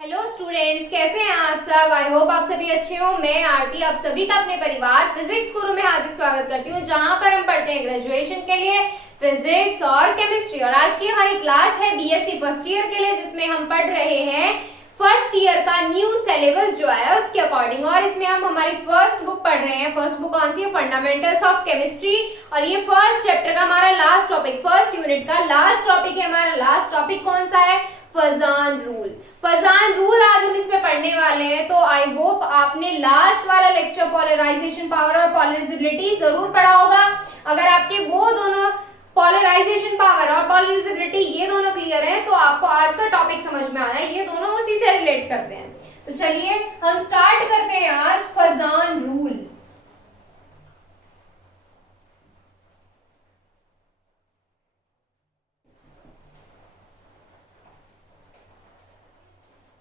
Hello students, कैसे हैं आप सब। आई होप आप सभी अच्छे हो। मैं आरती आप सभी का अपने परिवार फिजिक्स गुरु में हार्दिक स्वागत करती हूँ, जहां पर हम पढ़ते हैं ग्रेजुएशन के लिए फिजिक्स और केमिस्ट्री। और आज की हमारी क्लास है बीएससी फर्स्ट ईयर के लिए, जिसमें हम पढ़ रहे हैं फर्स्ट ईयर का न्यू सिलेबस जो है उसके अकॉर्डिंग। और इसमें हम हमारी फर्स्ट बुक पढ़ रहे हैं। फर्स्ट बुक कौन सी है? Fundamentals of chemistry. और ये फर्स्ट चैप्टर का हमारा लास्ट टॉपिक, फर्स्ट यूनिट का लास्ट टॉपिक है। हमारा लास्ट टॉपिक कौन सा है? फजान रूल। फजान रूल आज हम इसमें पढ़ने वाले हैं। तो आई होप आपने लास्ट वाला लेक्चर पोलराइजेशन पावर और पॉलराइजेबिलिटी जरूर पढ़ा होगा। अगर आपके वो दोनों पोलराइजेशन पावर और पॉलराइजेबिलिटी ये दोनों क्लियर है तो आपको आज का टॉपिक समझ में आना है। ये दोनों उसी से रिलेट करते हैं। तो चलिए हम स्टार्ट करते हैं आज फजान रूल।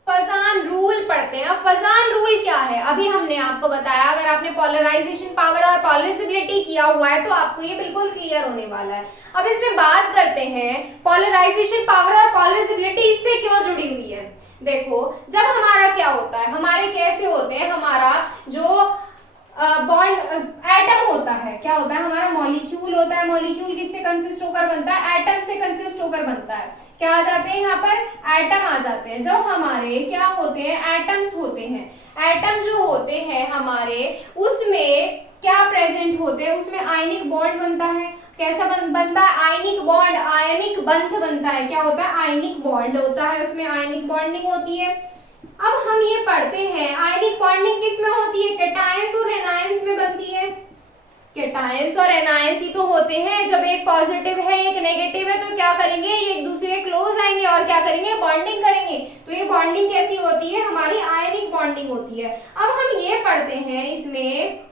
फजान रूल पढ़ते हैं। अब फजान रूल क्या है अभी हमने आपको बताया। अगर आपने पोलराइजेशन पावर और पॉलराइजेबिलिटी किया हुआ है तो आपको ये बिल्कुल क्लियर होने वाला है। अब इसमें बात करते हैं पोलराइजेशन पावर और पॉलराइजेबिलिटी इससे क्यों जुड़ी हुई है। देखो, जब हमारा क्या होता है, हमारे कैसे होते हैं, हमारा जो बॉन्ड एटम होता है, क्या होता है, हमारा मॉलिक्यूल होता है। मॉलिक्यूल किससे कंसिस्ट होकर बनता है? एटम से कंसिस्ट होकर बनता है। क्या आ जाते हैं यहाँ पर? एटम आ जाते हैं। जब हमारे क्या होते हैं? एटम्स होते हैं। एटम जो होते हैं हमारे, उसमें क्या प्रेजेंट होते हैं? उसमें आयनिक बॉन्ड बनता है। कैसा बनता है? आयनिक बॉन्ड, आयनिक बंध बनता है। क्या होता है? आयनिक बॉन्ड होता है, उसमें आयनिक बॉन्डिंग होती है। अब हम ये पढ़ते हैं आयनिक बॉन्डिंग किस में होती है? कैटायंस और एनायंस में बनती है। कैटायंस और एनायंस ही तो होते हैं। जब एक पॉजिटिव है एक नेगेटिव है तो क्या करेंगे? ये एक दूसरे के क्लोज आएंगे और क्या करेंगे? बॉन्डिंग करेंगे। तो ये बॉन्डिंग कैसी होती है? हमारी आयनिक बॉन्डिंग होती है। अब हम ये पढ़ते हैं इसमें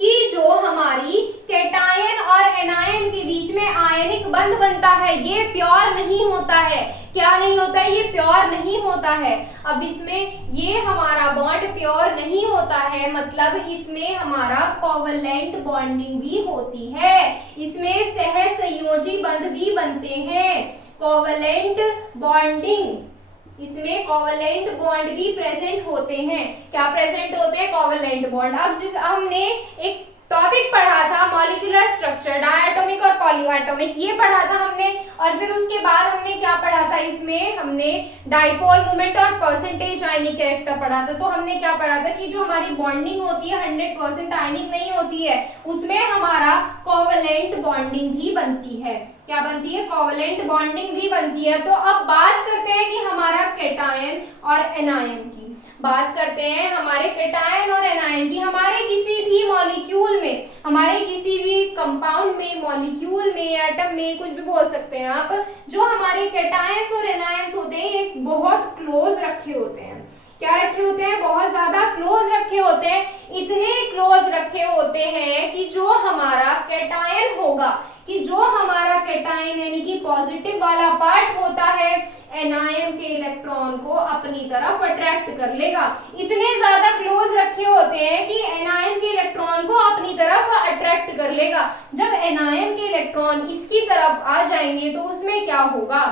कि जो हमारी कैटायन और एनायन के बीच में आयनिक बंध बनता है ये प्योर नहीं होता है। क्या नहीं होता है? ये प्योर नहीं होता है। अब इसमें ये हमारा बॉन्ड प्योर नहीं होता है, मतलब इसमें हमारा कोवलेंट बॉन्डिंग भी होती है। इसमें सहसंयोजी बंध भी बनते हैं, कोवलेंट बॉन्डिंग। इसमें कोवलेंट बॉन्ड भी प्रेजेंट होते हैं। क्या प्रेजेंट होते हैं? Covalent bond. अब जिस हमने एक टॉपिक पढ़ा था मॉलिक्यूलर स्ट्रक्चर, डायटोमिक और पॉलीएटॉमिक, ये पढ़ा था हमने। और फिर उसके बाद हमने क्या पढ़ा था? इसमें हमने डाइपोल मोमेंट और परसेंटेज आयनिक कैरेक्टर पढ़ा था। तो हमने क्या पढ़ा था कि जो हमारी बॉन्डिंग होती है 100% आयनिक नहीं होती है, उसमें हमारा कोवलेंट बॉन्डिंग भी बनती है। क्या बनती है? कोवलेंट बॉन्डिंग भी बनती है। तो अब बात करते हैं कि हमारा कैटायन और एनायन की। बात करते हैं हमारे कैटायन और एनायन की। हमारे किसी भी मॉलिक्यूल में, हमारे किसी भी कंपाउंड में, मॉलिक्यूल में, एटम में, कुछ भी बोल सकते हैं आप, जो हमारे कैटायंस और एनायंस होते हैं ये बहुत क्लोज रखे होते हैं। क्या रखे होते हैं? बहुत ज्यादा क्लोज रखे होते हैं। इतने क्लोज रखे होते हैं कि जो हमारा कैटायन होगा, कि जो हमारा कैटायन यानी कि पॉजिटिव वाला पार्ट होता है, एनायन के इलेक्ट्रॉन को अपनी तरफ अट्रैक्ट कर लेगा। इतने ज्यादा क्लोज रखे होते हैं कि एनायन के इलेक्ट्रॉन को अपनी तरफ अट्रैक्ट कर लेगा। जब एनायन के इलेक्ट्रॉन इसकी तरफ आ जाएंगे तो उसमें क्या होगा?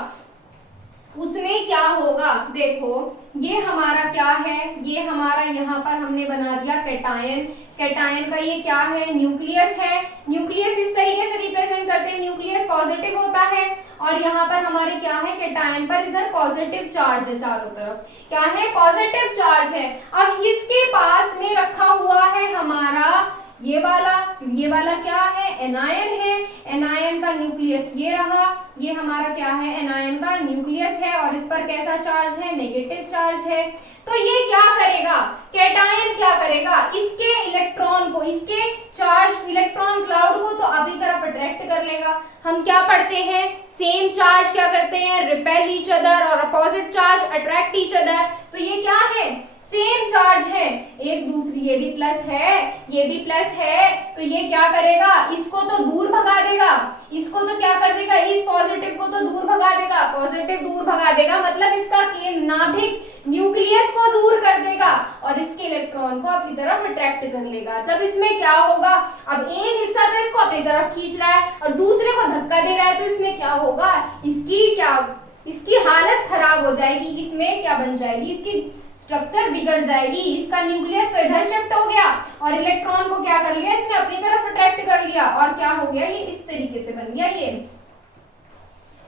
उसमें क्या होगा? देखो, ये हमारा क्या है? ये हमारा यहाँ पर हमने बना दिया कैटायन। कैटायन का ये क्या है? न्यूक्लियस है। न्यूक्लियस इस तरीके से रिप्रेजेंट करते हैं, न्यूक्लियस पॉजिटिव होता है और यहाँ पर हमारे क्या है? कैटायन पर इधर पॉजिटिव चार्ज है, चारों तरफ क्या है? पॉजिटिव चार्ज है। अब इसके पास में रखा हुआ है हमारा ये वाला क्या है? एनायन है। एनायन का न्यूक्लियस ये रहा, ये हमारा क्या है? एनायन का न्यूक्लियस है और इस पर कैसा चार्ज है? नेगेटिव चार्ज है। तो ये क्या करेगा? कैटायन क्या करेगा? इसके इलेक्ट्रॉन को, इसके चार्ज इलेक्ट्रॉन क्लाउड को तो अपनी तरफ अट्रैक्ट कर लेगा। हम क्या पढ़ते हैं? सेम चार्ज क्या करते हैं? रिपेल ईच अदर और opposite charge attract each other. तो ये क्या है? सेम चार्ज है एक दूसरी। ये भी प्लस है, ये भी प्लस है, तो ये क्या करेगा? इसको तो दूर भगा देगा। इसको तो क्या कर देगा? इस पॉजिटिव को तो दूर भगा देगा। पॉजिटिव दूर भगा देगा मतलब इसका नाभिक न्यूक्लियस को दूर कर देगा और इसके इलेक्ट्रॉन को अपनी तरफ अट्रैक्ट कर लेगा। जब इसमें क्या होगा? अब एक हिस्सा तो इसको अपनी तरफ खींच रहा है और दूसरे को धक्का दे रहा है, तो इसमें क्या होगा? इसकी क्या इसकी हालत खराब हो जाएगी, इसमें क्या बन जाएगी, इसकी स्ट्रक्चर बिगड़ जाएगी, इसका न्यूक्लियस तो इधर शिफ्ट हो गया और इलेक्ट्रॉन को क्या कर लिया इसने अपनी तरफ अट्रैक्ट कर लिया और क्या हो गया, ये इस तरीके से बन गया, ये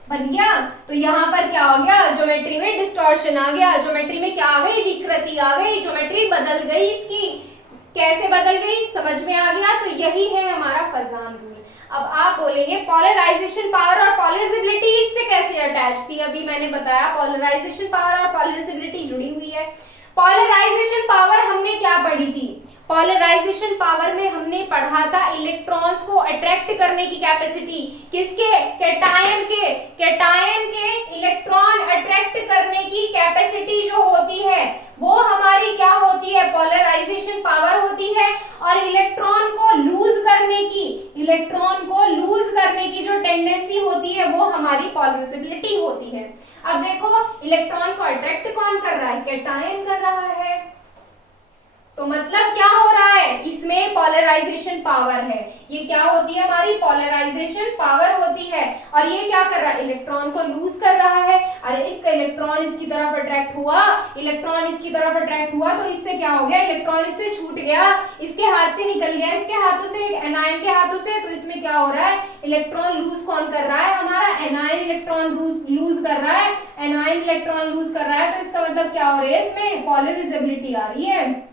बन गया। तो यहाँ पर क्या हो गया, ज्योमेट्री में डिस्टॉर्शन आ गया, ज्योमेट्री में क्या आ गई, विकृति आ गई, ज्योमेट्री बदल गई इसकी। कैसे बदल गई समझ में आ गया। तो यही है हमारा फजान रूल। अब आप बोलेंगे पोलराइजेशन पावर और पॉलराइजेबिलिटी इससे कैसे अटैच थी, अभी मैंने बताया पोलराइजेशन पावर और पॉलराइजेबिलिटी जुड़ी हुई है। पोलराइजेशन पावर हमने क्या पढ़ी थी, पोलराइजेशन पावर में हमने पढ़ा था इलेक्ट्रॉन्स को अट्रैक्ट करने की कैपेसिटी, किसके, कैटायन के इलेक्ट्रॉन अट्रैक्ट करने की कैपेसिटी जो होती है वो हमारी क्या होती है, पोलराइजेशन पावर होती है। और इलेक्ट्रॉन को लूज करने की जो टेंडेंसी होती है वो हमारी पॉलराइजेबिलिटी होती है। अब देखो इलेक्ट्रॉन को अट्रैक्ट कौन कर रहा है, कैटायन कर रहा है। तो मतलब क्या हो रहा है, इसमें पोलराइजेशन पावर है, ये क्या होती है हमारी पोलराइजेशन पावर होती है। और ये क्या कर रहा है, इलेक्ट्रॉन को लूज कर रहा है। अरे इसका इलेक्ट्रॉन इसकी तरफ अट्रैक्ट हुआ, इलेक्ट्रॉन इसकी तरफ अट्रैक्ट हुआ तो इससे क्या हो गया, इलेक्ट्रॉन इससे छूट गया, इसके हाथ से निकल गया, इसके हाथों से, एनायन के हाथों से। तो इसमें क्या हो रहा है, इलेक्ट्रॉन लूज कौन कर रहा है, हमारा एनायन इलेक्ट्रॉन लूज कर रहा है, एनायन इलेक्ट्रॉन लूज कर रहा है। तो इसका मतलब क्या हो रहा है, इसमें पोलराइजेबिलिटी आ रही है।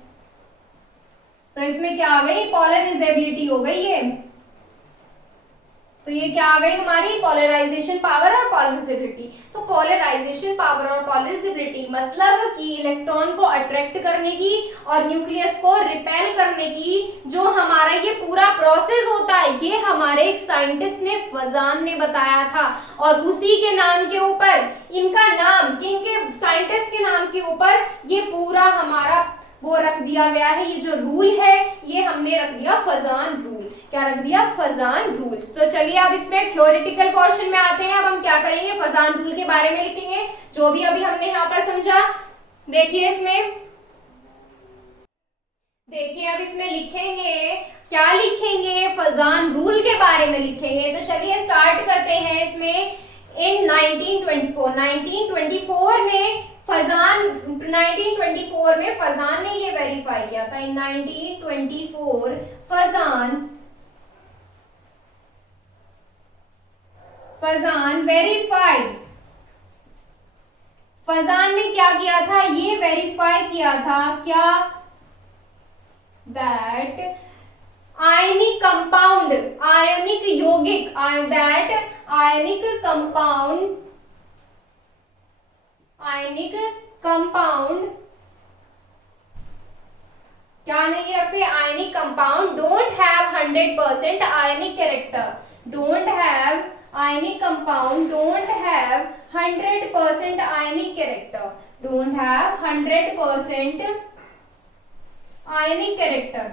तो इसमें क्या आ गई, पोलराइजेबिलिटी हो गई है। तो ये क्या आ गई हमारी पोलराइजेशन पावर और पोलराइजेबिलिटी। तो पोलराइजेशन पावर और पोलराइजेबिलिटी मतलब कि इलेक्ट्रॉन को अट्रैक्ट करने की और न्यूक्लियस को रिपेल करने की जो हमारा ये पूरा प्रोसेस होता है, ये हमारे एक साइंटिस्ट ने, फजान ने बताया था। और उसी के नाम के ऊपर, इनका नाम, किनके, साइंटिस्ट के नाम के ऊपर ये पूरा हमारा वो रख दिया गया है। ये जो रूल है ये हमने रख दिया फजान रूल। क्या रख दिया, फजान रूल। तो चलिए अब इसमें थ्योरेटिकल पोर्शन में आते हैं। अब हम क्या करेंगे, फजान रूल के बारे में लिखेंगे जो भी अभी हमने यहाँ पर समझा। देखिए इसमें, देखिए अब इसमें लिखेंगे, क्या लिखेंगे, फजान रूल के बारे में लिखेंगे। तो चलिए स्टार्ट करते हैं। इसमें इन 1924 ने फजान, 1924 में फजान ने ये वेरीफाई किया था। इन 1924 फजान वेरीफाइड, फजान ने क्या किया था, ये वेरीफाई किया था क्या, दैट आयनिक कंपाउंड, आयनिक यौगिक, दैट आयनिक कंपाउंड क्या नहीं रखते, ionic compound don't have 100% ionic character, don't have, ionic compound don't have 100% ionic character, don't have 100% ionic character.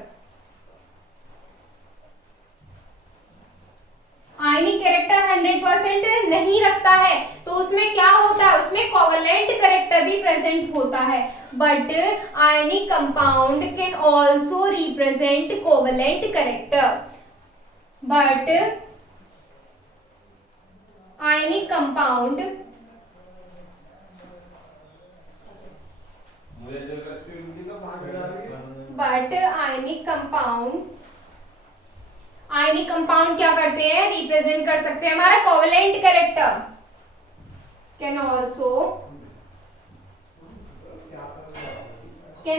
Ionic character 100% नहीं रखता है तो उसमें क्या होता है, उसमें कोवेलेंट कैरेक्टर भी प्रेजेंट होता है। But ionic compound can also represent covalent character, but ionic compound ionic compound क्या करते हैं, रिप्रेजेंट कर सकते हैं हमारा covalent character, can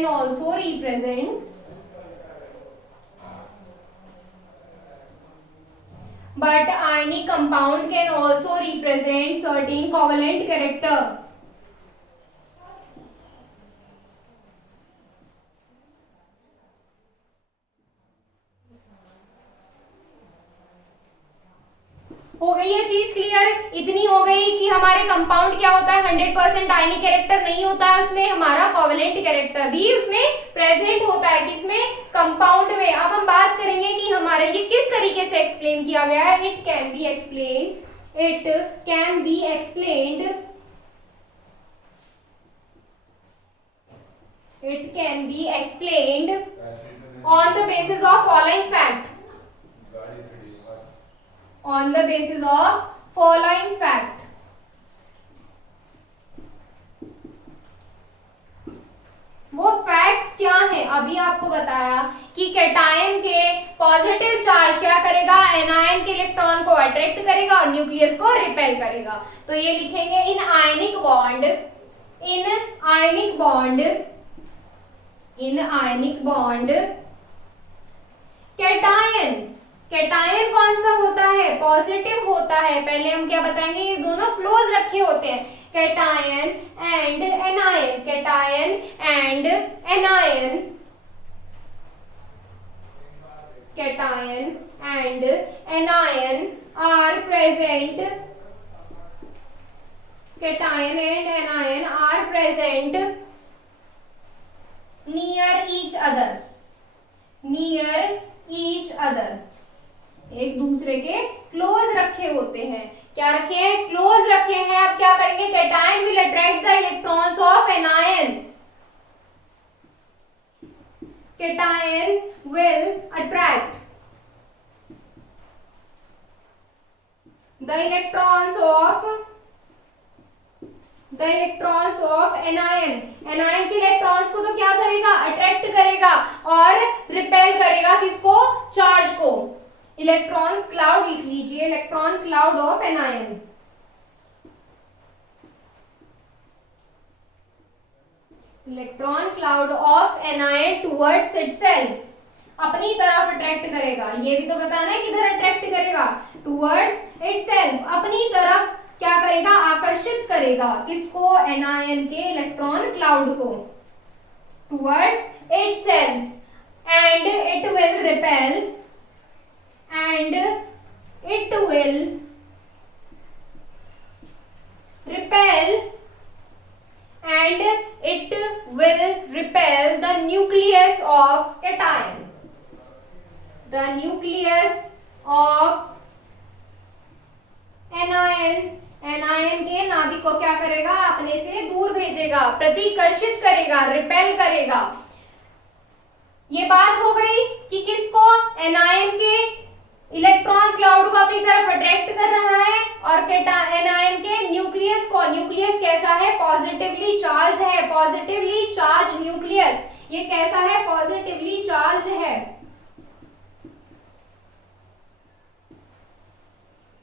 also represent, but ionic compound can also represent certain covalent character. हो गई ये चीज क्लियर, इतनी हो गई कि हमारे कंपाउंड क्या होता है, 100% आयनिक कैरेक्टर नहीं होता है उसमें, हमारा कोवेलेंट कैरेक्टर भी उसमें प्रेजेंट होता है, किसमें, कंपाउंड में। अब हम बात करेंगे कि हमारा ये किस तरीके से एक्सप्लेन किया गया है। It can be explained on the basis of following fact, on the basis of following fact, आपको बताया कि कैटायन के पॉजिटिव चार्ज क्या करेगा, एनायन के इलेक्ट्रॉन को अट्रैक्ट करेगा और न्यूक्लियस को रिपेल करेगा। तो ये लिखेंगे इन आयनिक बॉन्ड, इन आयनिक बॉन्ड, इन आयनिक बॉन्ड कैटायन, कैटायन कौन सा होता है, पॉजिटिव होता है। पहले हम क्या बताएंगे, ये दोनों क्लोज रखे होते हैं, cation and anion, cation and anion, cation and anion are present, cation and anion are present near each other, near each other, एक दूसरे के क्लोज रखे होते हैं। क्या रखे हैं, क्लोज रखे हैं। अब क्या करेंगे, cation will attract the electrons of anion, cation will attract the electrons of anion, anion के इलेक्ट्रॉन्स को तो क्या करेगा, अट्रैक्ट करेगा और रिपेल करेगा, किसको, चार्ज को। इलेक्ट्रॉन क्लाउड लिख लीजिए, electron cloud of anion, electron cloud of anion towards itself, अपनी तरफ अट्रैक्ट करेगा। ये भी तो बताना है किधर अट्रैक्ट करेगा, टुवर्ड्स इटसेल्फ, अपनी तरफ क्या करेगा, आकर्षित करेगा, किसको, एनायन के इलेक्ट्रॉन क्लाउड को, towards itself, and it will repel, and it will repel, and it will repel the nucleus of cation, the nucleus of anion, anion के नाभिक को क्या करेगा, अपने से दूर भेजेगा, प्रतिकर्षित करेगा, रिपेल करेगा। ये बात हो गई कि किसको, एनायन के इलेक्ट्रॉन क्लाउड को अपनी तरफ अट्रैक्ट कर रहा है, और एनायन के न्यूक्लियस को, न्यूक्लियस कैसा है, पॉजिटिवली चार्ज है, पॉजिटिवली चार्ज न्यूक्लियस, ये कैसा है, पॉजिटिवली चार्ज है।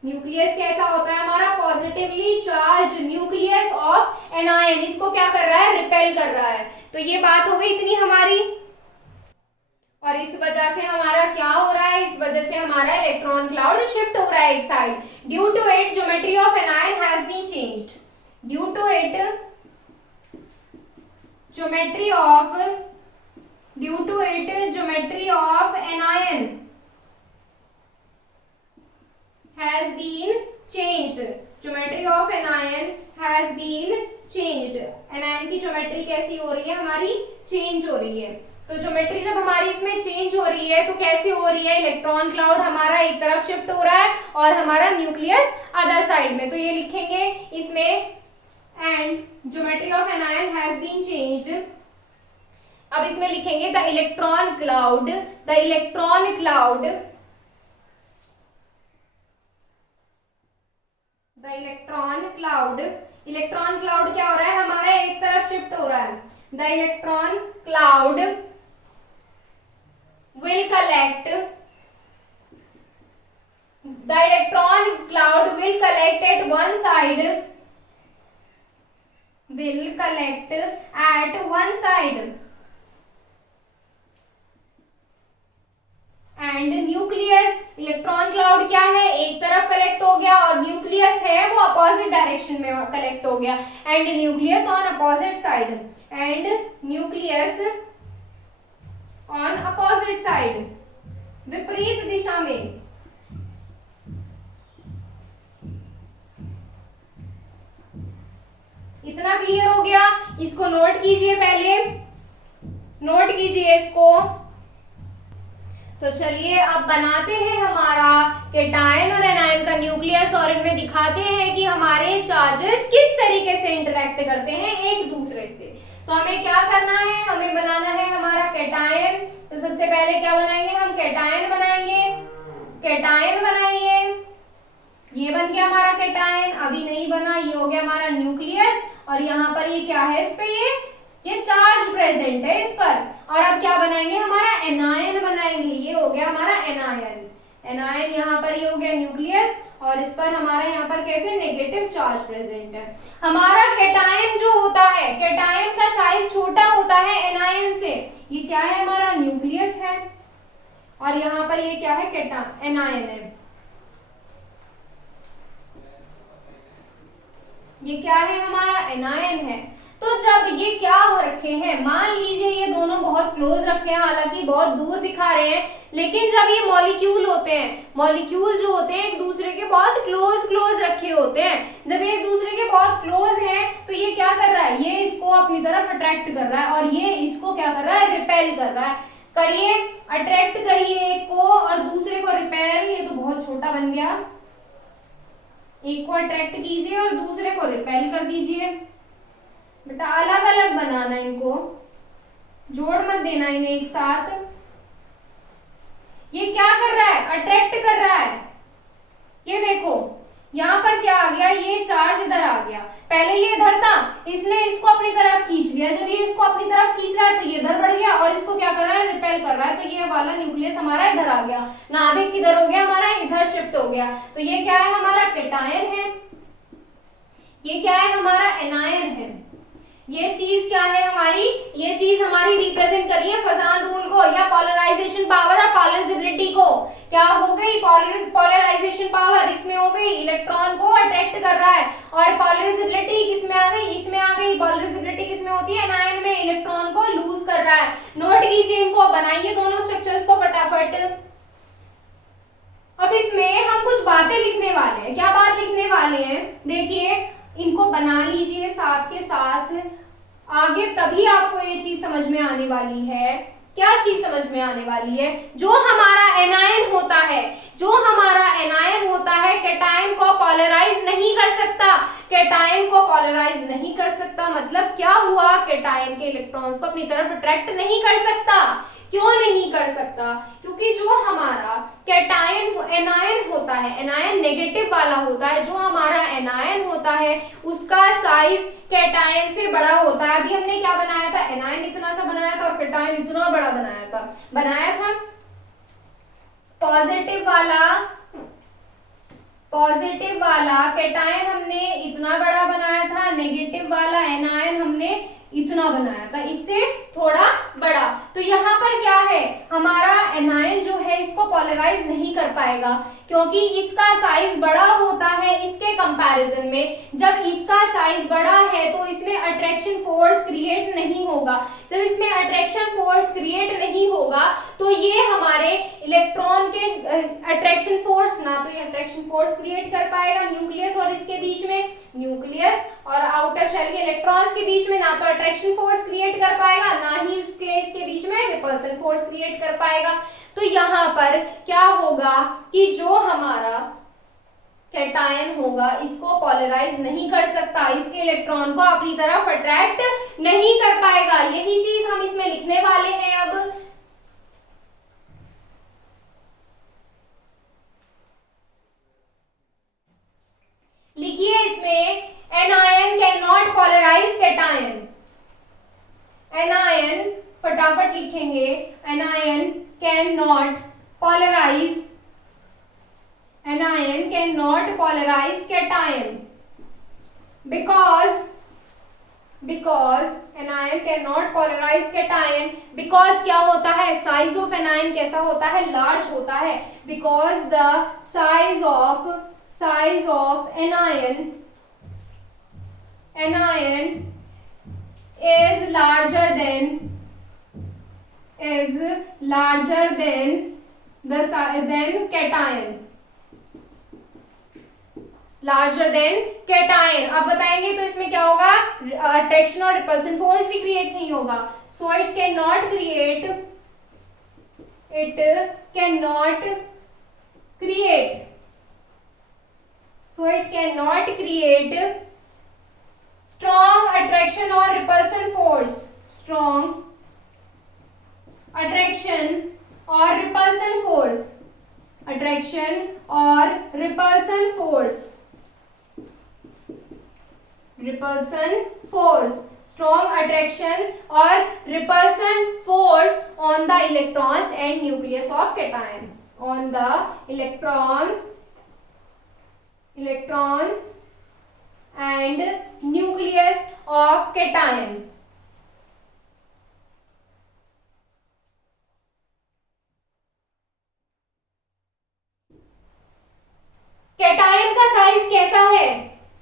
न्यूक्लियस कैसा होता है हमारा, positively charge nucleus of anion, इसको क्या कर रहा है, रिपेल कर रहा है। तो ये बात हो गई इतनी हमारी, और इस वजह से हमारा क्या हो रहा है, इस वजह से हमारा इलेक्ट्रॉन क्लाउड शिफ्ट हो रहा है एक side. Due to it geometry of anion has been changed, due to it geometry of, due to it geometry of anion has been changed, geometry of anion has been changed, anion की geometry कैसी हो रही है हमारी, change हो रही है। तो ज्योमेट्री जब हमारी इसमें चेंज हो रही है तो कैसे हो रही है, इलेक्ट्रॉन क्लाउड हमारा एक तरफ शिफ्ट हो रहा है और हमारा न्यूक्लियस अदर साइड में। तो ये लिखेंगे इसमें, and geometry of anion has been changed. अब इसमें लिखेंगे the electron cloud, the electron cloud, the electron cloud, electron cloud क्या हो रहा है हमारा, एक तरफ शिफ्ट हो रहा है। The electron cloud will collect, the electron cloud will collect at one side, will collect at one side, and nucleus, electron cloud क्या है, एक तरफ कलेक्ट हो गया, और न्यूक्लियस है वो अपोजिट डायरेक्शन में कलेक्ट हो गया, and nucleus on opposite side, and nucleus on opposite side, विपरीत दिशा में। इतना क्लियर हो गया, इसको नोट कीजिए, पहले नोट कीजिए इसको। तो चलिए अब बनाते हैं हमारा कैटायन और एनायन का न्यूक्लियस, और इनमें दिखाते हैं कि हमारे चार्जेस किस तरीके से इंटरेक्ट करते हैं एक दूसरे से। तो हमें क्या करना है, हमें बनाना है हमारा कैटायन। तो सबसे पहले क्या बनाएंगे, हम कैटायन बनाएंगे, कैटायन बनाइए, ये बन गया हमारा कैटायन। अभी नहीं बना, ये हो गया हमारा न्यूक्लियस, और यहाँ पर ये क्या है, इस पे ये ये चार्ज प्रेजेंट है इस पर। और अब क्या बनाएंगे, हमारा एनायन बनाएंगे। ये हो गया हमारा एनायन। एनायन यहाँ पर ये हो गया न्यूक्लियस, और इस पर हमारा यहाँ पर कैसे नेगेटिव चार्ज प्रेजेंट है। हमारा कैटायन जो होता है, कैटायन का साइज छोटा होता है एनायन से। ये क्या है, हमारा न्यूक्लियस है, और यहाँ पर ये क्या है, एनायन है। ये क्या है, हमारा एनायन है। तो जब ये क्या हो रखे हैं, मान लीजिए ये दोनों बहुत क्लोज रखे हैं, हालांकि बहुत दूर दिखा रहे हैं, लेकिन जब ये मॉलिक्यूल होते हैं, मॉलिक्यूल जो होते हैं एक दूसरे के बहुत क्लोज रखे होते हैं। जब ये एक दूसरे के बहुत क्लोज हैं तो ये क्या कर रहा है, ये इसको अपनी तरफ अट्रैक्ट कर रहा है, और ये इसको क्या कर रहा है, रिपेल कर रहा है। करिए, अट्रैक्ट करिए एक को और दूसरे को रिपेल। ये तो बहुत छोटा बन गया। एक को अट्रैक्ट कीजिए और दूसरे को रिपेल कर दीजिए। बेटा अलग अलग बनाना, इनको जोड़ मत देना इन्हें एक साथ। ये क्या कर रहा है, अट्रैक्ट कर रहा है। ये देखो यहाँ पर क्या आ गया, ये चार्ज इधर आ गया। पहले ये इधर था, इसने इसको अपनी तरफ खींच लिया। जब ये इसको अपनी तरफ खींच रहा है तो ये इधर बढ़ गया, और इसको क्या कर रहा है, रिपेल कर रहा है। तो ये वाला न्यूक्लियस हमारा इधर आ गया, नाभिक किधर हो गया, हमारा इधर शिफ्ट हो गया। तो ये क्या है, हमारा कैटायन है। ये क्या है, हमारा एनायन है। ये चीज क्या है हमारी, ये चीज हमारी रिप्रेजेंट कर रही है फजान रूल को, या पोलराइजेशन पावर और पोलराइजेबिलिटी को। क्या हो गई, पोलराइजेशन पावर इसमें हो गई, इलेक्ट्रॉन को अट्रैक्ट कर रहा है, और पोलराइजेबिलिटी किसमें आ गई, इसमें आ गई। पोलराइजेबिलिटी किसमें होती है, एनायन में, इलेक्ट्रॉन को लूज कर रहा है। नोट कीजिए इनको, बनाइए दोनों स्ट्रक्चर्स को फटाफट। अब इसमें हम कुछ बातें लिखने वाले हैं। क्या बात लिखने वाले हैं, देखिए इनको बना लीजिए साथ के साथ। आगे तभी आपको ये चीज समझ में आने वाली है। क्या चीज समझ में आने वाली है, जो हमारा एनायन होता है, जो हमारा एनायन होता है कैटायन को पोलराइज नहीं कर सकता। कैटायन को पोलराइज नहीं कर सकता मतलब क्या हुआ, कैटायन के इलेक्ट्रॉन्स को अपनी तरफ अट्रैक्ट नहीं कर सकता। क्यों नहीं कर सकता, क्योंकि जो हमारा कैटायन एनायन होता है, एनायन नेगेटिव वाला होता है, जो हमारा एनायन होता है उसका साइज कैटायन से बड़ा होता है। अभी हमने क्या बनाया था, एनायन इतना सा बनाया था और कैटायन इतना बड़ा बनाया था। पॉजिटिव वाला कैटायन हमने इतना बड़ा बनाया था, नेगेटिव वाला एनायन हमने इतना बनाया था, इससे थोड़ा बड़ा। तो यहाँ पर क्या है, हमारा एनायन जो है इसको पोलराइज नहीं कर पाएगा, क्योंकि इसका साइज बड़ा होता है इसके कंपैरिजन में। जब इसका साइज बड़ा है तो इसमें अट्रैक्शन फोर्स क्रिएट नहीं होगा। जब इसमें अट्रैक्शन फोर्स क्रिएट नहीं होगा तो ये हमारे इलेक्ट्रॉन के अट्रैक्शन फोर्स, ना तो ये अट्रैक्शन फोर्स क्रिएट कर पाएगा न्यूक्लियस और इसके बीच में, न्यूक्लियस और आउटर शेल के इलेक्ट्रॉन्स के बीच में, ना तो अट्रैक्शन फोर्स क्रिएट कर पाएगा, ना ही इसके बीच में रिपल्सन फोर्स क्रिएट कर पाएगा। तो यहाँ पर क्या होगा कि जो हमारा कैटायन होगा इसको पोलराइज नहीं कर सकता, इसके इलेक्ट्रॉन को अपनी तरफ अट्रैक्ट नहीं कर पाएगा। यही चीज हम इसमें लिखने वाले हैं। अब लिखिए इसमें, anion cannot polarize cation. Anion फटाफट लिखेंगे, anion cannot polarize, anion cannot polarize cation because anion cannot polarize cation because क्या होता है, size of anion कैसा होता है, large होता है, because the size of anion is larger than cation, larger than cation. अब बताएंगे तो इसमें क्या होगा, अट्रैक्शन और रिपल्सन फोर्स भी क्रिएट नहीं होगा। So it can not create strong attraction और रिपल्सन फोर्स, स्ट्रॉन्ग अट्रैक्शन और रिपल्सन फोर्स, अट्रैक्शन और repulsion force, repulsion force, strong attraction और repulsion force on the electrons and nucleus of cation, on the electrons and nucleus of cation. Cation का size कैसा है?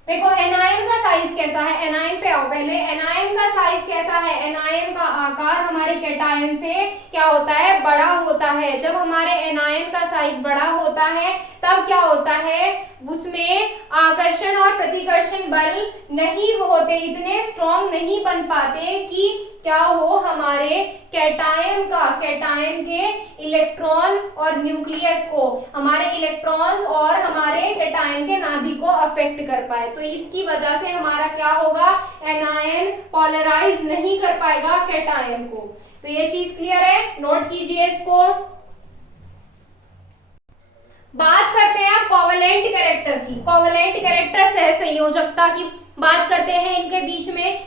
देखो anion का size कैसा है, एनायन पे आओ पहले। एनायन का साइज कैसा है? एनायन का आकार हमारे कैटायन से क्या होता है? बड़ा होता है। जब हमारे एनायन का साइज बड़ा होता है तब क्या होता है? उसमें आकर्षण और प्रतिकर्षण बल नहीं होते, इतने स्ट्रॉन्ग नहीं बन पाते कि क्या हो, हमारे कैटायन के इलेक्ट्रॉन और न्यूक्लियस को, हमारे इलेक्ट्रॉन्स और हमारे कैटायन के नाभिक को अफेक्ट कर पाए। तो इसकी वजह से हमारा क्या होगा? एनायन पोलराइज नहीं कर पाएगा कैटायन को। तो ये चीज क्लियर है, नोट कीजिए इसको। बात करते हैं अब कोवेलेंट कैरेक्टर की। कोवेलेंट कैरेक्टर सहसंयोजकता की बात करते हैं। इनके बीच में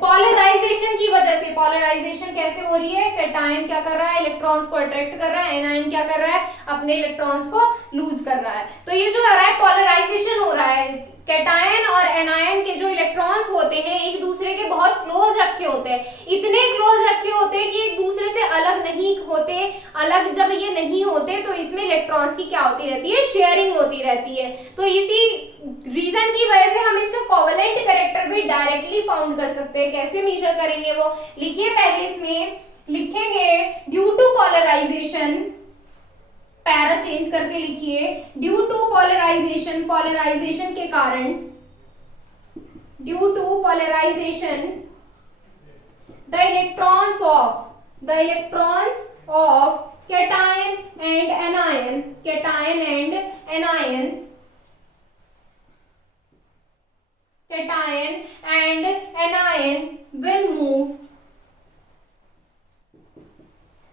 पॉलराइजेशन की वजह से, पॉलराइजेशन कैसे हो रही है? कैटायन क्या कर रहा है? इलेक्ट्रॉन्स को अट्रैक्ट कर रहा है, एनायन क्या कर रहा है? अपने इलेक्ट्रॉन्स को लूज कर रहा है। तो ये जो हो रहा है पॉलराइजेशन हो रहा है, कैटायन और एनायन के जो इलेक्ट्रॉन्स होते हैं एक दूसरे के बहुत क्लोज रखे होते हैं, इतने क्लोज रखे होते हैं कि एक दूसरे से अलग नहीं होते। अलग जब ये नहीं होते तो इसमें इलेक्ट्रॉन्स की क्या होती रहती है? शेयरिंग होती रहती है। तो इसी रीजन की वजह से हम इसका कोवेलेंट कैरेक्टर भी डायरेक्टली फाउंड कर सकते हैं। कैसे मेजर करेंगे वो लिखिए। पहले इसमें लिखेंगे due to polarization, para change करके लिखिए, ड्यू टू पॉलराइजेशन, पॉलराइजेशन के कारण, due to polarization the electrons of cation and anion, cation and anion, cation and anion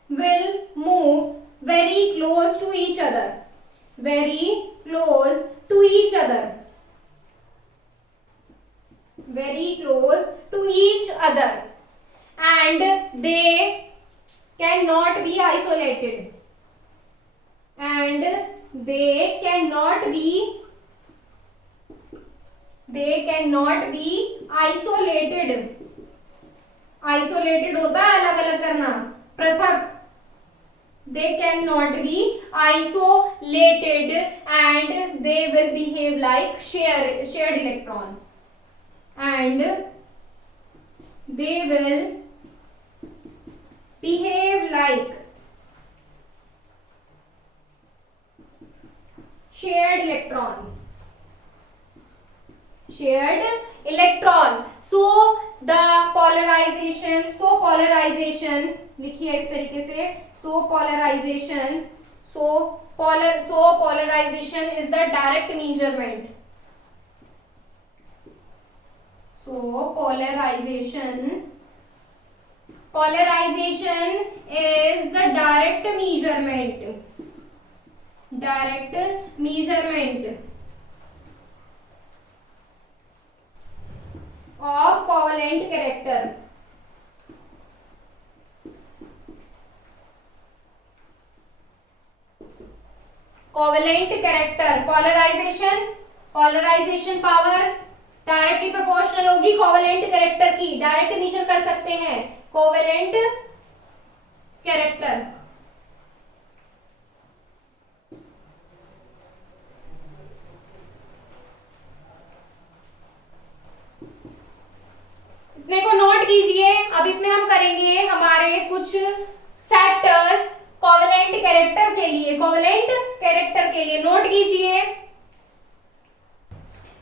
will move very close to each other, very close to each other, very close to each other, and they cannot be isolated, and they cannot be isolated, isolated होता है अलग अलग करना, पृथक। They cannot be isolated and they will behave like shared electron, and they will behave like shared electron, shared electron. So the polarization लिखिए इस तरीके से, so polarization is the direct measurement, so polarization is the direct measurement of covalent character, covalent character. Polarization power directly proportional होगी covalent character की, direct measure कर सकते हैं covalent character. इतने को नोट कीजिए। अब इसमें हम करेंगे हमारे कुछ फैक्टर्स कोवेलेंट कैरेक्टर के लिए, कोवेलेंट कैरेक्टर के लिए नोट कीजिए।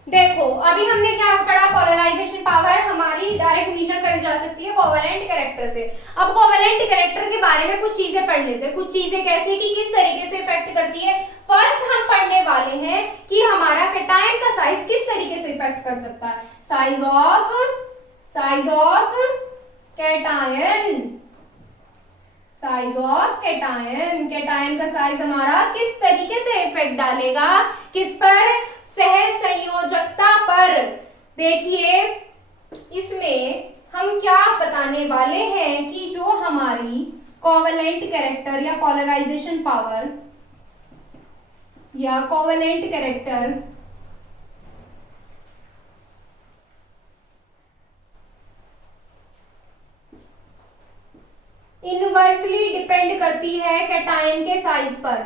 देखो अभी हमने क्या पढ़ा? पोलराइजेशन पावर हमारी डायरेक्ट मेजर करी जा सकती है कोवेलेंट कैरेक्टर से। अब कोवेलेंट कैरेक्टर के बारे में कुछ चीजें पढ़ लेते हैं, कुछ चीजें कैसे कि किस तरीके से इफेक्ट करती है। फर्स्ट हम पढ़ने वाले हैं कि हमारा कैटायन का साइज किस तरीके से इफेक्ट कर सकता है। Size of cation, size of cation, cation का साइज हमारा किस तरीके से इफेक्ट डालेगा, किस पर? सहसंयोजकता पर। देखिए इसमें हम क्या बताने वाले हैं कि जो हमारी कोवेलेंट कैरेक्टर या पोलराइजेशन पावर या कोवेलेंट कैरेक्टर इनवर्सली डिपेंड करती है कैटायन के साइज पर।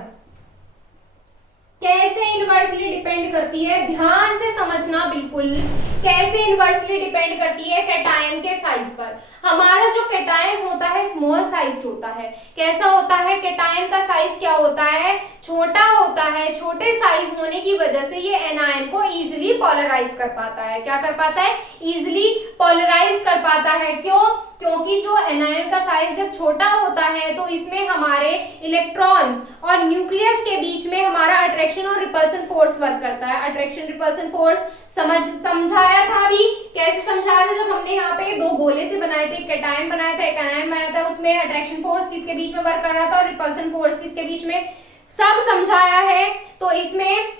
कैसे इनवर्सली डिपेंड करती है, ध्यान से समझना बिल्कुल। कैसे इनवर्सली डिपेंड करती है कैटायन के साइज पर। हमारा जो कैटायन होता है स्मॉल साइज्ड होता है। कैसा होता है, कैटायन का साइज क्या होता है, छोटा होता है। छोटे साइज होने की वजह से ये एनायन को इजीली पोलराइज कर पाता है। क्या कर पाता है, इजीली पोलराइज कर पाता है। क्यों, क्योंकि जो एनायन का साइज जब छोटा होता है तो इसमें हमारे इलेक्ट्रॉन्स और न्यूक्लियस के बीच में हमारा अट्रैक्शन और रिपल्सन फोर्स वर्क करता है। अट्रैक्शन रिपल्सन फोर्स समझाया था अभी। कैसे समझाया था, जब हमने यहाँ पे दो गोले से बनाए थे, एक कैटायन बनाया था, एक एनायन बनाया था, उसमें अट्रैक्शन फोर्स किसके बीच में वर्क कर रहा था और रिपल्सन फोर्स किसके बीच में, सब समझाया है। तो इसमें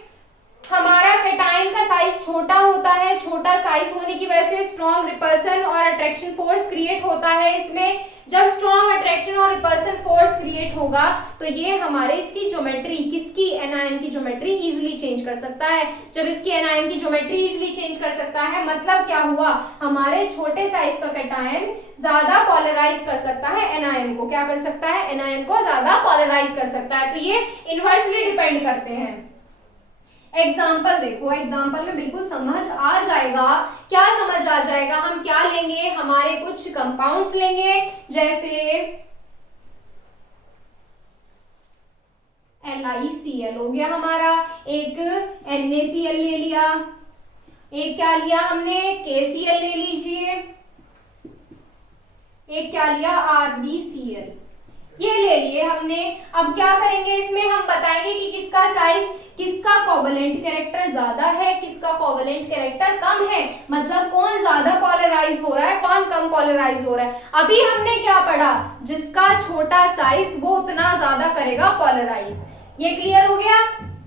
हमारा कैटायन का साइज छोटा होता है। छोटा साइज होने की वजह से स्ट्रॉन्ग रिपल्सन और अट्रैक्शन फोर्स क्रिएट होता है। इसमें जब स्ट्रॉन्ग अट्रैक्शन और रिपल्सन फोर्स क्रिएट होगा तो ये हमारे इसकी ज्योमेट्री, किसकी, एनायन की ज्योमेट्री इजीली चेंज कर सकता है। जब इसकी एनायन की ज्योमेट्री इजीली चेंज कर सकता है, मतलब क्या हुआ, हमारे छोटे साइज का कैटायन ज्यादा पॉलराइज कर सकता है एनायन को। क्या कर सकता है, एनायन को ज्यादा पॉलराइज कर सकता है। तो ये इनवर्सली डिपेंड करते हैं। एग्जाम्पल देखो, एग्जाम्पल में बिल्कुल समझ आ जाएगा। क्या समझ आ जाएगा, हम क्या लेंगे, हमारे कुछ कंपाउंड्स लेंगे, जैसे LiCl हो गया हमारा, एक NaCl ले लिया, एक क्या लिया हमने, KCl ले लीजिए, एक क्या लिया, RbCl, ये ले लिए हमने। अब क्या करेंगे, इसमें हम बताएंगे कि किसका साइज, किसका कोवेलेंट कैरेक्टर ज्यादा है, किसका कोवेलेंट कैरेक्टर कम है, मतलब कौन ज्यादा पॉलराइज हो रहा है, कौन कम पॉलराइज हो रहा है। अभी हमने क्या पढ़ा, जिसका छोटा साइज वो उतना ज्यादा करेगा पॉलराइज। ये क्लियर हो गया,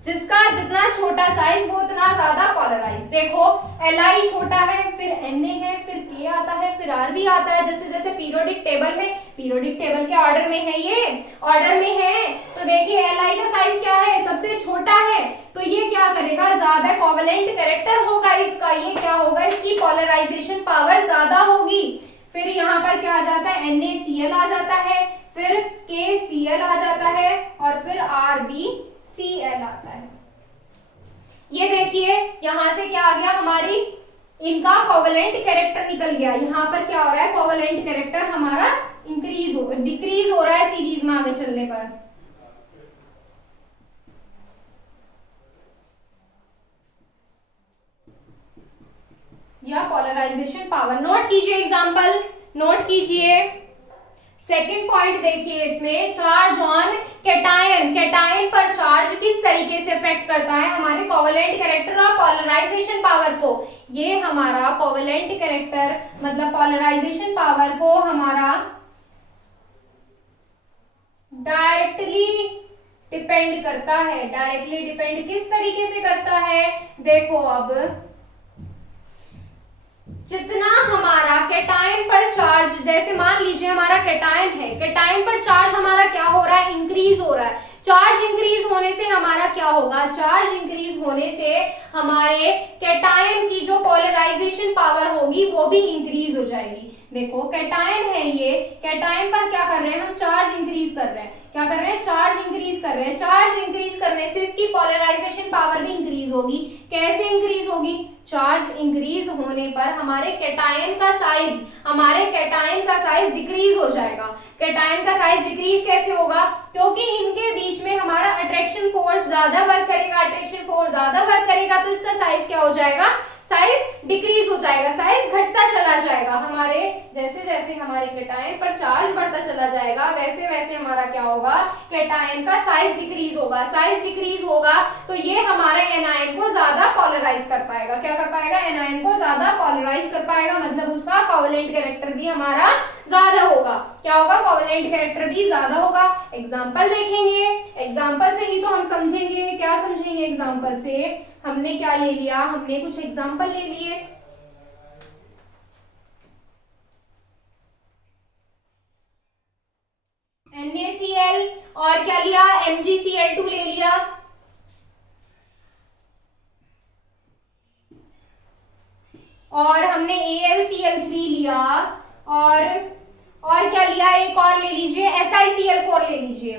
जिसका जितना छोटा साइज वो उतना ज्यादा पॉलराइज। देखो Li छोटा है, फिर Na है, फिर K आता है, फिर Rb आता है। जैसे जैसे पीरियोडिक टेबल में, पीरियोडिक टेबल के ऑर्डर में है, ये ऑर्डर में है, तो देखिए Li का साइज क्या है, सबसे छोटा है, तो ये क्या करेगा, ज्यादा कोवेलेंट कैरेक्टर होगा इसका। ये क्या होगा, इसकी पोलराइजेशन पावर ज्यादा होगी। फिर यहाँ पर क्या आ जाता है, NaCl आ जाता है, फिर KCl आ जाता है, और फिर RbCl आता है। ये देखिए यहां से क्या आ गया, हमारी इनका कोवेलेंट कैरेक्टर निकल गया। यहाँ पर क्या हो रहा है, कोवेलेंट कैरेक्टर हमारा डिक्रीज हो रहा है सीरीज में आगे चलने पर। या पोलराइजेशन पावर। नोट कीजिए एग्जांपल, नोट कीजिए। सेकंड पॉइंट देखिए, इसमें चार्ज ऑन कैटायन, कैटायन पर चार्ज किस तरीके से इफेक्ट करता है हमारे कोवेलेंट कैरेक्टर और पोलराइजेशन पावर को। ये हमारा कोवेलेंट कैरेक्टर मतलब पोलराइजेशन पावर को हमारा डायरेक्टली डिपेंड करता है। डायरेक्टली डिपेंड किस तरीके से करता है, देखो अब जितना हमारा कैटायन पर चार्ज, जैसे मान लीजिए हमारा कैटायन है, कैटायन पर चार्ज हमारा क्या हो रहा है, इंक्रीज हो रहा है। चार्ज इंक्रीज होने से हमारा क्या होगा, चार्ज इंक्रीज होने से हमारे कैटायन की जो पोलराइजेशन पावर होगी वो भी इंक्रीज हो जाएगी। देखो कैटायन है ये, कैटायन पर क्या कर रहे हैं हम, चार्ज इंक्रीज कर रहे हैं। क्या कर रहे हैं, चार्ज इंक्रीज कर रहे हैं। चार्ज इंक्रीज करने से इसकी पोलराइजेशन पावर भी इंक्रीज होगी। कैसे इंक्रीज होगी, चार्ज इंक्रीज होने पर हमारे कैटायन का साइज, हमारे कैटायन का साइज डिक्रीज हो जाएगा। कैटायन का साइज डिक्रीज कैसे होगा, क्योंकि इनके बीच में हमारा अट्रैक्शन फोर्स ज्यादा वर्क करेगा। अट्रैक्शन फोर्स ज्यादा वर्क करेगा तो इसका साइज क्या हो जाएगा, साइज डिक्रीज हो जाएगा, साइज घटता चला जाएगा। हमारे जैसे जैसे हमारे कैटायन पर चार्ज बढ़ता चला जाएगा वैसे वैसे हमारा क्या होगा, कैटायन का साइज डिक्रीज होगा। साइज डिक्रीज होगा तो ये हमारे एनायन को ज्यादा पॉलराइज कर पाएगा। क्या कर पाएगा, एनायन को ज्यादा पॉलराइज कर पाएगा, मतलब उसका कोवेलेंट कैरेक्टर भी हमारा ज्यादा होगा। क्या होगा, कोवेलेंट कैरेक्टर भी ज्यादा होगा। एग्जांपल देखेंगे, एग्जांपल से ही तो हम समझेंगे। क्या समझेंगे एग्जांपल से, हमने क्या ले लिया, हमने कुछ एग्जांपल ले लिए। और क्या लिया, MgCl2 ले लिया, और हमने AlCl3 लिया, और क्या लिया, एक और ले लीजिए, SiCl4 ले लीजिए,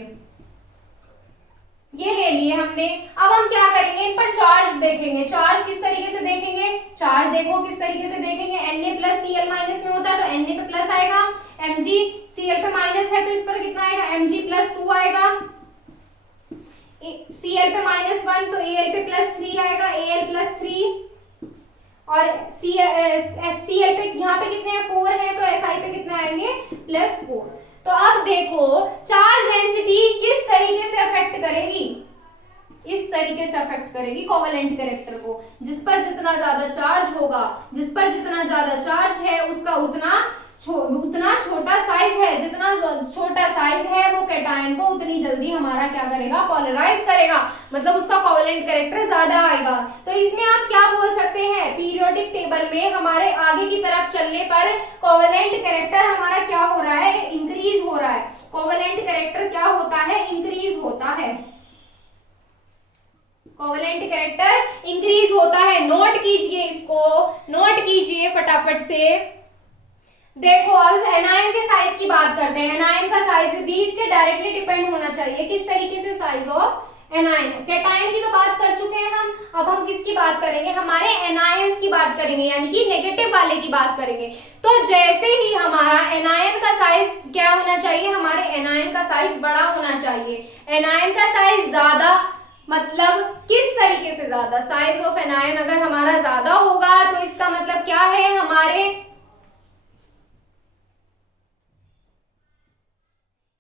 ये ले लिए हमने। अब हम क्या करेंगे, इन पर चार्ज देखेंगे। चार्ज किस तरीके से देखेंगे, चार्ज देखो किस तरीके से देखेंगे, Na+Cl- में होता है तो Na पे प्लस आएगा, MgCl पे माइनस है तो इस पर कितना आएगा, Mg+2 आएगा, Cl पे -1 तो Al पे +3 आएगा, Al+3, और Cl पे यहाँ पे कितने हैं, 4 है, तो Si पे कितने आएंगे, +4। तो अब देखो चार्ज डेंसिटी किस तरीके से अफेक्ट करेगी, इस तरीके से अफेक्ट करेगी कोवेलेंट कैरेक्टर को। जिस पर जितना ज्यादा चार्ज होगा, जिस पर जितना ज्यादा चार्ज है उसका उतना छोटा साइज है, जितना छोटा साइज है वो कैटायन को उतनी जल्दी हमारा क्या करेगा, पोलराइज करेगा, मतलब उसका कोवेलेंट कैरेक्टर ज्यादा आएगा। तो इसमें आप क्या बोल सकते हैं, पीरियोडिक टेबल में हमारे आगे की तरफ चलने पर कोवेलेंट कैरेक्टर हमारा क्या हो रहा है, इंक्रीज हो रहा है। कोवेलेंट कैरेक्टर क्या होता है, इंक्रीज होता है, कोवेलेंट कैरेक्टर इंक्रीज होता है। नोट कीजिए, इसको नोट कीजिए फटाफट से। देखो अब एनायन के साइज की बात करते हैं। एनायन का साइज भी इसके डायरेक्टली डिपेंड होना चाहिए, किस तरीके से, साइज ऑफ एनायन। कैटायन की तो बात कर चुके हैं हम, अब हम किसकी बात करेंगे, हमारे एनायंस की बात करेंगे, यानी कि नेगेटिव वाले की बात करेंगे। तो जैसे ही हमारा एनायन का साइज क्या होना चाहिए, हमारे एनायन का साइज बड़ा होना चाहिए। एनायन का साइज ज्यादा मतलब किस तरीके से ज्यादा, साइज ऑफ एनायन अगर हमारा ज्यादा होगा तो इसका मतलब क्या है, हमारे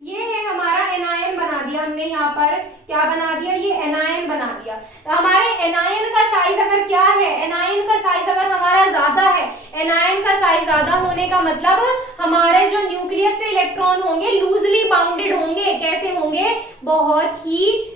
ये है हमारा एनायन बना दिया हमने, यहाँ पर क्या बना दिया, ये एनायन बना दिया। तो हमारे एनायन का साइज अगर क्या है, एनायन का साइज अगर हमारा ज्यादा है, एनायन का साइज ज्यादा होने का मतलब हमारे जो न्यूक्लियस से इलेक्ट्रॉन होंगे लूजली बाउंडेड होंगे। कैसे होंगे, बहुत ही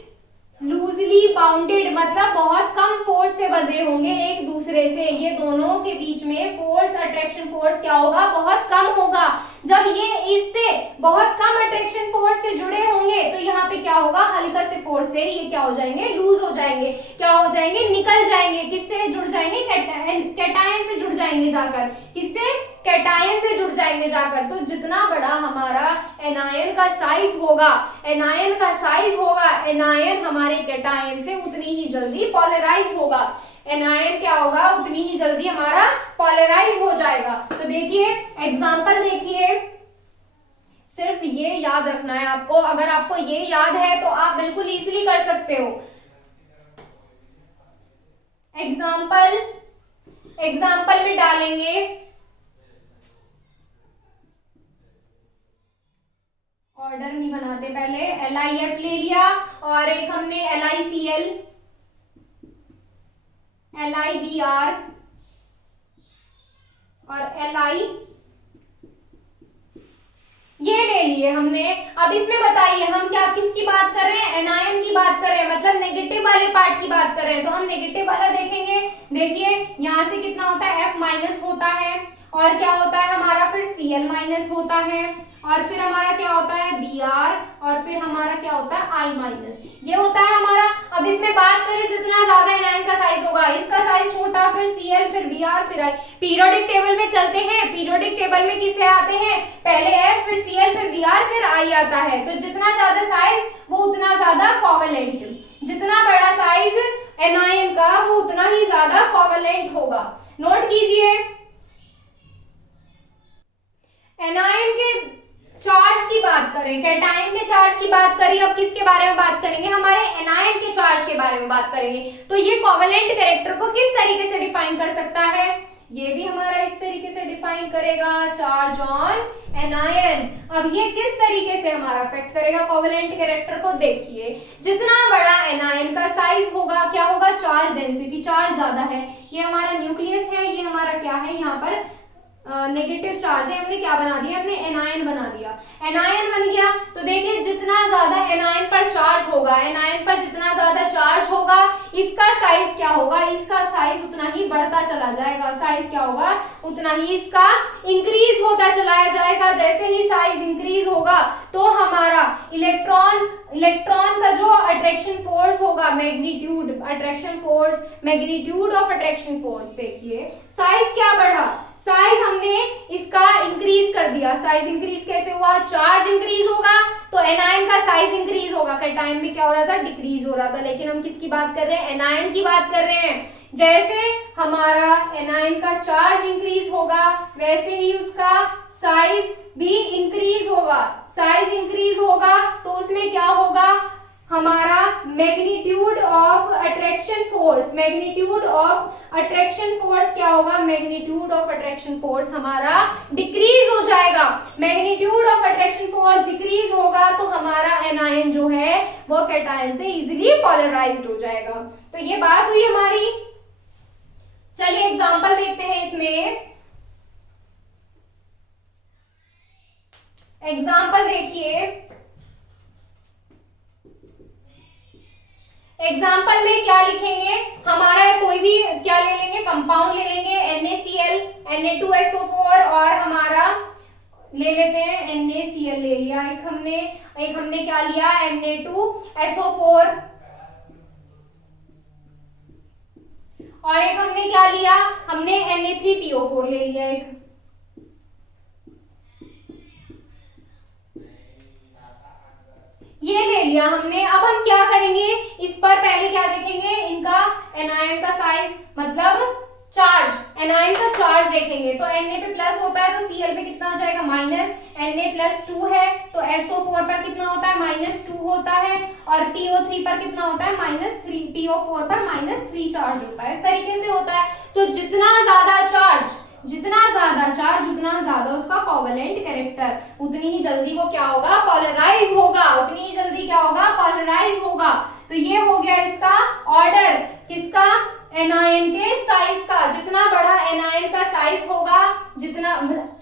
लूजली बाउंडेड, मतलब बहुत कम फोर्स से बंधे होंगे एक दूसरे से। ये दोनों के बीच में फोर्स, अट्रैक्शन फोर्स क्या होगा, बहुत कम होगा। जब ये इससे बहुत कम अट्रैक्शन फोर्स से जुड़े होंगे तो यहाँ पे क्या होगा, हल्का से फोर्स से ये क्या हो जाएंगे, लूज हो जाएंगे, क्या हो जाएंगे, निकल जाएंगे। किससे जुड़ जाएंगे, कैटायन से जुड़ जाएंगे जाकर, किससे, कैटायन से जुड़ जाएंगे जाकर। तो जितना बड़ा हमारा एनायन का साइज होगा, एनायन का साइज होगा, एनायन हमारे कैटायन से उतनी ही जल्दी पॉलराइज होगा। एनायन क्या होगा, उतनी ही जल्दी हमारा पॉलराइज हो जाएगा। तो देखिए एग्जांपल देखिए, सिर्फ ये याद रखना है आपको। अगर आपको ये याद है तो आप बिल्कुल इजीली कर सकते हो। एग्जांपल में डालेंगे, ऑर्डर नहीं बनाते, पहले LiF ले लिया, और एक हमने LiCl, LiBr और Li ये ले लिए हमने। अब इसमें बताइए हम क्या किसकी बात कर रहे हैं, एनायन की बात कर रहे हैं, मतलब नेगेटिव वाले पार्ट की बात कर रहे हैं। तो हम नेगेटिव वाला देखेंगे। देखिए यहाँ से कितना होता है, F- होता है, और क्या होता है हमारा, फिर Cl- होता है, और फिर हमारा क्या होता है Br, और फिर हमारा क्या होता है I-, ये होता है हमारा। अब इसमें बात करें जितना ज्यादा एनायन का साइज होगा, इसका साइज छोटा, फिर Cl, फिर Br, फिर I। पीरियोडिक टेबल में चलते हैं, पीरियोडिक टेबल में किसे आते हैं, पहले F, फिर Cl, फिर Br, फिर I आता है। तो जितना ज्यादा साइज वो उतना ज्यादा कोवेलेंट, जितना बड़ा साइज एनायन का वो उतना ही ज्यादा कोवेलेंट होगा। नोट कीजिए। एनायन के चार्ज की बात करें, कैटायन के चार्ज की बात करें, अब किसके बारे में बात करेंगे, हमारे एनायन के चार्ज के बारे में बात करेंगे। तो ये कोवेलेंट कैरेक्टर को किस तरीके से डिफाइन कर सकता है, ये भी हमारा इस तरीके से डिफाइन करेगा, चार्ज ऑन एनायन। अब ये किस तरीके से हमारा अफेक्ट करेगा कोवेलेंट कैरेक्टर को, देखिए जितना बड़ा एनायन का साइज होगा क्या होगा, चार्ज डेंसिटी, चार्ज ज्यादा है। ये हमारा न्यूक्लियस है, ये हमारा क्या है, यहाँ पर नेगेटिव चार्ज है, हमने क्या बना दिया, हमने एनायन बना दिया, एनायन बन गया। तो देखिए जितना ज्यादा एनायन पर चार्ज होगा, एनायन पर जितना ज्यादा चार्ज होगा, इसका साइज क्या होगा, इसका साइज उतना ही बढ़ता चला जाएगा, साइज क्या होगा, उतना ही इसका इंक्रीज होता चला जाएगा। जैसे ही साइज इंक्रीज होगा तो हमारा इलेक्ट्रॉन का जो अट्रैक्शन फोर्स होगा, magnitude attraction force, magnitude of attraction force, देखिए साइज क्या बढ़ा, साइज हमने इसका इंक्रीज कर दिया। साइज इंक्रीज कैसे हुआ, चार्ज इंक्रीज होगा तो एनायन का साइज इंक्रीज होगा। कैटायन में क्या हो रहा था, डिक्रीज हो रहा था। लेकिन हम किसकी बात कर रहे हैं, एनायन की बात कर रहे हैं। जैसे हमारा एनायन का चार्ज इंक्रीज होगा वैसे ही उसका साइज भी इंक्रीज होगा। साइज इंक्रीज होगा तो उसमें क्या होगा, हमारा magnitude of attraction force, magnitude of attraction force क्या होगा, मैग्नीट्यूड ऑफ अट्रैक्शन फोर्स हमारा डिक्रीज हो जाएगा। Magnitude of attraction force decrease होगा तो हमारा एनायन जो है वो कैटायन से इजीली पोलराइज्ड हो जाएगा। तो ये बात हुई हमारी। चलिए एग्जांपल देखते हैं इसमें। एग्जांपल देखिए, एग्जाम्पल में क्या लिखेंगे, हमारा कोई भी क्या ले लेंगे, कंपाउंड ले लेंगे, NaCl, Na2SO4 और हमारा ले लेते हैं NaCl ले लिया, एक हमने क्या लिया, Na2SO4 और एक हमने क्या लिया, हमने Na3PO4 ले लिया एक। ये ले लिया हमने। अब हम क्या करेंगे, इस पर पहले क्या देखेंगे, इनका एनायन का साइज मतलब चार्ज, एनायन का चार्ज देखेंगे। तो Na पे प्लस होता है तो Cl पे कितना हो जाएगा, माइनस। Na+2 है तो SO4 पर कितना होता है, -2 होता है और PO3 पर कितना होता है, -3। PO4 पर -3 चार्ज होता है। इस तरीके से होता है। तो जितना ज्यादा चार्ज उतना ज्यादा उसका कोवेलेंट कैरेक्टर, उतनी ही जल्दी वो क्या होगा, पोलराइज होगा, उतनी ही जल्दी क्या होगा, पोलराइज होगा। तो ये हो गया इसका ऑर्डर, किसका, एनायन के साइज का। जितना बड़ा एनायन का साइज होगा, जितना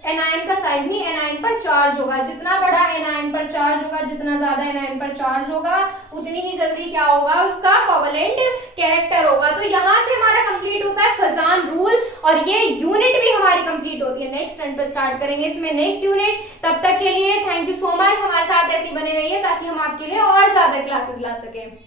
एनायन का साइज नहीं, एनायन पर चार्ज होगा, जितना बड़ा एनायन पर चार्ज होगा, जितना ज्यादा एनायन पर चार्ज होगा, उतनी ही जल्दी क्या होगा, उसका कोवेलेंट कैरेक्टर होगा। तो यहाँ से हमारा कंप्लीट होता है फजान रूल और ये यूनिट भी हमारी कंप्लीट होती है। नेक्स्ट टर्न पर स्टार्ट करेंगे इसमें नेक्स्ट यूनिट। तब तक के लिए थैंक यू सो मच, हमारे साथ ऐसे बने रहिए ताकि हम आपके लिए और ज्यादा क्लासेस ला सके।